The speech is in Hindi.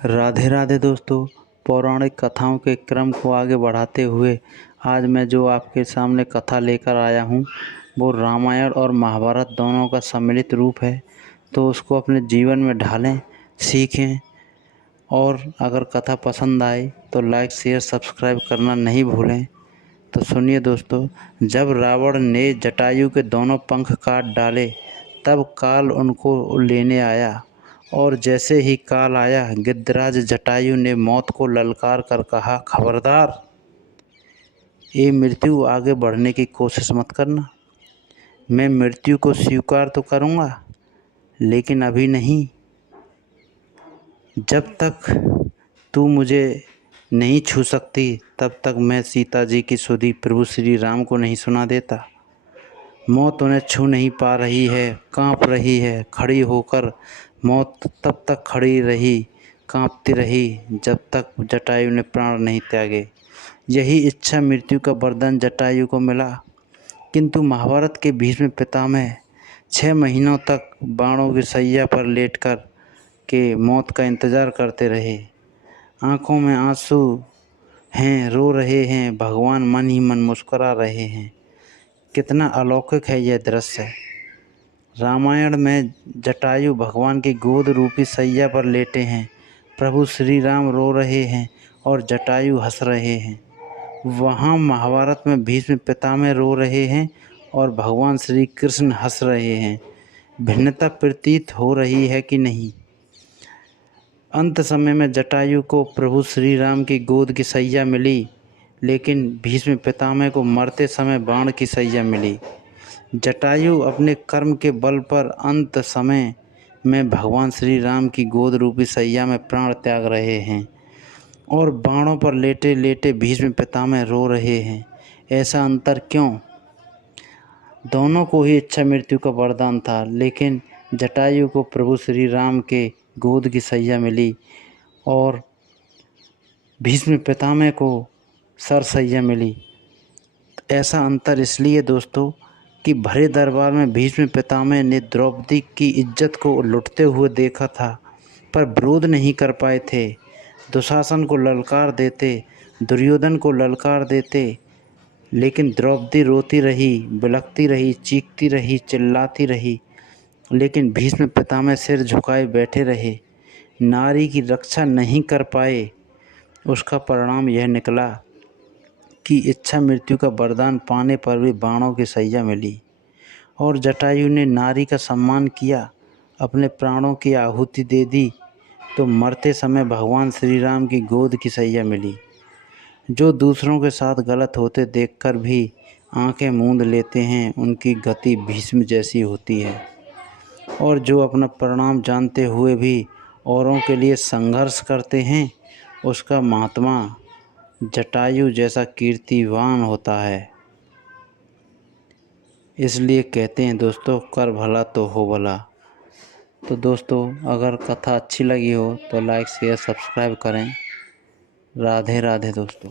राधे राधे दोस्तों। पौराणिक कथाओं के क्रम को आगे बढ़ाते हुए आज मैं जो आपके सामने कथा लेकर आया हूँ वो रामायण और महाभारत दोनों का सम्मिलित रूप है। तो उसको अपने जीवन में ढालें, सीखें और अगर कथा पसंद आए तो लाइक शेयर सब्सक्राइब करना नहीं भूलें। तो सुनिए दोस्तों, जब रावण ने जटायु के दोनों पंख काट डाले तब काल उनको लेने आया और जैसे ही काल आया गिद्धराज जटायु ने मौत को ललकार कर कहा, खबरदार, ये मृत्यु आगे बढ़ने की कोशिश मत करना। मैं मृत्यु को स्वीकार तो करूँगा लेकिन अभी नहीं। जब तक तू मुझे नहीं छू सकती तब तक मैं सीता जी की सुधि प्रभु श्री राम को नहीं सुना देता। मौत उन्हें छू नहीं पा रही है, कांप रही है। खड़ी होकर मौत तब तक खड़ी रही, कांपती रही जब तक जटायु ने प्राण नहीं त्यागे। यही इच्छा मृत्यु का वरदान जटायु को मिला। किंतु महाभारत के भीष्म पितामह 6 महीनों तक बाणों की सैया पर लेटकर के मौत का इंतज़ार करते रहे। आँखों में आंसू हैं, रो रहे हैं, भगवान मन ही मन मुस्कुरा रहे हैं। कितना अलौकिक है यह दृश्य। रामायण में जटायु भगवान की गोद रूपी सैया पर लेटे हैं, प्रभु श्री राम रो रहे हैं और जटायु हंस रहे हैं। वहाँ महाभारत में भीष्म पितामह रो रहे हैं और भगवान श्री कृष्ण हंस रहे हैं। भिन्नता प्रतीत हो रही है कि नहीं? अंत समय में जटायु को प्रभु श्री राम की गोद की सैया मिली, लेकिन भीष्म पितामह को मरते समय बाण की सैया मिली। जटायु अपने कर्म के बल पर अंत समय में भगवान श्री राम की गोद रूपी सैया में प्राण त्याग रहे हैं और बाणों पर लेटे लेटे भीष्म पितामह रो रहे हैं। ऐसा अंतर क्यों? दोनों को ही इच्छा मृत्यु का वरदान था, लेकिन जटायु को प्रभु श्री राम के गोद की सैया मिली और भीष्म पितामह को सरसैया मिली। ऐसा अंतर इसलिए दोस्तों कि भरे दरबार में भीष्म पितामह ने द्रौपदी की इज्जत को लुटते हुए देखा था, पर विरोध नहीं कर पाए थे। दुशासन को ललकार देते, दुर्योधन को ललकार देते, लेकिन द्रौपदी रोती रही, बिलखती रही, चीखती रही, चिल्लाती रही, लेकिन भीष्म पितामह सिर झुकाए बैठे रहे, नारी की रक्षा नहीं कर पाए। उसका परिणाम यह निकला कि इच्छा मृत्यु का वरदान पाने पर भी बाणों की सैया मिली और जटायु ने नारी का सम्मान किया, अपने प्राणों की आहुति दे दी, तो मरते समय भगवान श्री राम की गोद की सैया मिली। जो दूसरों के साथ गलत होते देखकर भी आंखें मूंद लेते हैं, उनकी गति भीष्म जैसी होती है, और जो अपना परिणाम जानते हुए भी औरों के लिए संघर्ष करते हैं, उसका महात्मा जटायु जैसा कीर्तिवान होता है। इसलिए कहते हैं दोस्तों, कर भला तो हो भला। तो दोस्तों, अगर कथा अच्छी लगी हो तो लाइक शेयर सब्सक्राइब करें। राधे राधे दोस्तों।